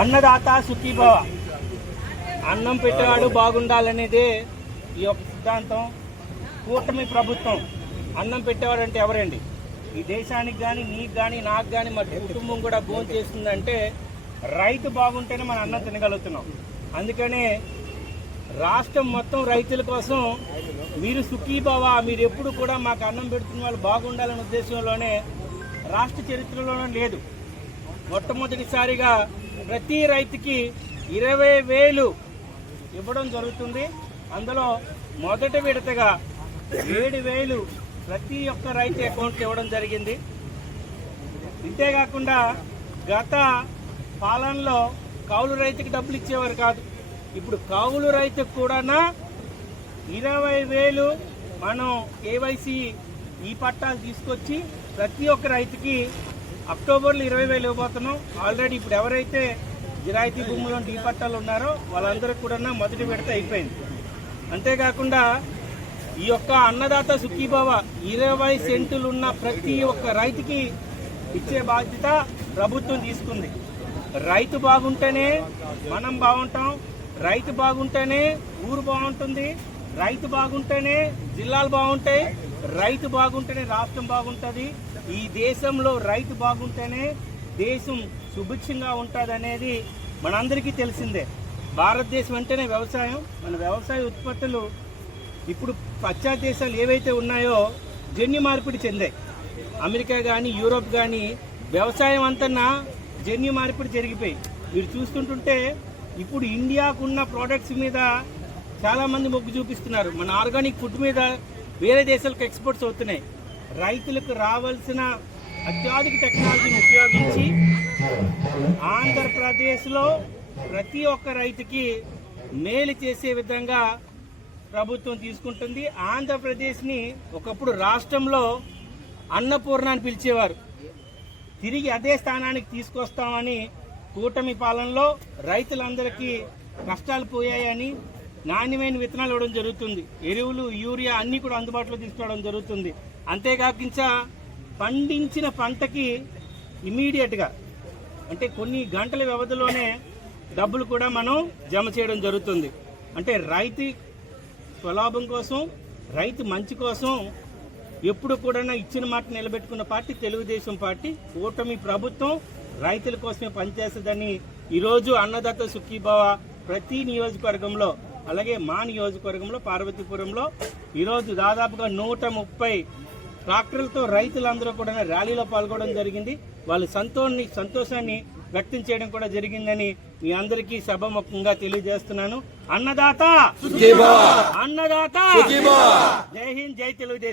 అన్నదాత సుఖీభవ. అన్నం పెట్టేవాడు బాగుండాలనేదే ఈ యొక్క సిద్ధాంతం. కూటమి ప్రభుత్వం అన్నం పెట్టేవాడు అంటే ఎవరండి? ఈ దేశానికి కానీ నీకు కానీ నాకు కానీ మా కుటుంబం కూడా భోజనం చేస్తుందంటే రైతు బాగుంటేనే మనం అన్నం తినగలుగుతున్నాం. అందుకనే రాష్ట్రం మొత్తం రైతుల కోసం మీరు సుఖీభవ మీరు ఎప్పుడు కూడా మాకు అన్నం పెడుతున్న వాళ్ళు బాగుండాలనే ఉద్దేశంలోనే రాష్ట్ర చరిత్రలోనే లేదు. మొట్టమొదటిసారిగా ప్రతి రైతుకి ఇరవై వేలు ఇవ్వడం జరుగుతుంది. అందులో మొదటి విడతగా ఏడు వేలు ప్రతి ఒక్క రైతు అకౌంట్ ఇవ్వడం జరిగింది. ఇంతేకాకుండా గత పాలనలో కౌలు రైతుకి డబ్బులు ఇచ్చేవారు కాదు. ఇప్పుడు కౌలు రైతుకు కూడా ఇరవై వేలు మనం కేవైసీ ఈ పట్టాలు తీసుకొచ్చి ప్రతి ఒక్క రైతుకి అక్టోబర్లో ఇరవై వేలు ఇవ్వబోతున్నాం. ఆల్రెడీ ఇప్పుడు ఎవరైతే జిరాయితీ భూములో ఈ పట్టాలు ఉన్నారో వాళ్ళందరికీ కూడా మొదటి విడత అయిపోయింది. అంతేకాకుండా ఈ యొక్క అన్నదాత సుఖీభావ ఇరవై సెంటులు ఉన్న ప్రతి ఒక్క రైతుకి ఇచ్చే బాధ్యత ప్రభుత్వం తీసుకుంది. రైతు బాగుంటేనే మనం బాగుంటాం రైతు బాగుంటేనే ఊరు బాగుంటుంది రైతు బాగుంటేనే జిల్లాలు బాగుంటాయి రైతు బాగుంటేనే రాష్ట్రం బాగుంటుంది. ఈ దేశంలో రైతు బాగుంటేనే దేశం సుభిక్షంగా ఉంటుంది అనేది మనందరికీ తెలిసిందే. భారతదేశం అంటేనే వ్యవసాయం. మన వ్యవసాయ ఉత్పత్తులు ఇప్పుడు పశ్చాత్ దేశాలు ఏవైతే ఉన్నాయో జన్యు మార్పిడి చెందాయి. అమెరికా కానీ యూరోప్ కానీ వ్యవసాయం అంతన్నా జన్యు మార్పిడి జరిగిపోయి. మీరు చూస్తుంటుంటే ఇప్పుడు ఇండియాకున్న ప్రోడక్ట్స్ మీద చాలామంది మొగ్గు చూపిస్తున్నారు. మన ఆర్గానిక్ ఫుడ్ మీద వేరే దేశాలకు ఎక్స్పోర్ట్స్ అవుతున్నాయి. రైతులకు రావాల్సిన అత్యాధునిక టెక్నాలజీని ఉపయోగించి ఆంధ్రప్రదేశ్లో ప్రతి ఒక్క రైతుకి మేలు చేసే విధంగా ప్రభుత్వం తీసుకుంటుంది. ఆంధ్రప్రదేశ్ని ఒకప్పుడు రాష్ట్రంలో అన్నపూర్ణ అని పిలిచేవారు. తిరిగి అదే స్థానానికి తీసుకొస్తామని కూటమి పాలనలో రైతులందరికీ కష్టాలు పోయాయని నాణ్యమైన విత్తనాలు ఇవ్వడం జరుగుతుంది. ఎరువులు యూరియా అన్నీ కూడా అందుబాటులో తీసుకురావడం జరుగుతుంది. అంతేకాకుండా పండించిన పంటకి ఇమీడియట్గా అంటే కొన్ని గంటల వ్యవధిలోనే డబ్బులు కూడా మనం జమ చేయడం జరుగుతుంది. అంటే రైతు స్వలాభం కోసం రైతు మంచి కోసం ఎప్పుడు కూడా ఇచ్చిన మాట నిలబెట్టుకున్న పార్టీ తెలుగుదేశం పార్టీ. కూటమి ప్రభుత్వం రైతుల కోసమే పనిచేస్తుందని ఈరోజు అన్నదాత సుఖీభావ ప్రతి నియోజకవర్గంలో అలాగే మా నియోజకవర్గంలో పార్వతీపురంలో ఈరోజు దాదాపుగా నూట ముప్పై ట్రాక్టర్లతో రైతులందరూ కూడా ర్యాలీలో పాల్గొనడం జరిగింది. వాళ్ళ సంతోషాన్ని సంతోషాన్ని వ్యక్తం చేయడం కూడా జరిగిందని మీ అందరికీ సభముఖంగా తెలియజేస్తున్నాను. అన్నదాత! అన్నదాత! జై హింద్ జై తెలుగుదేశం!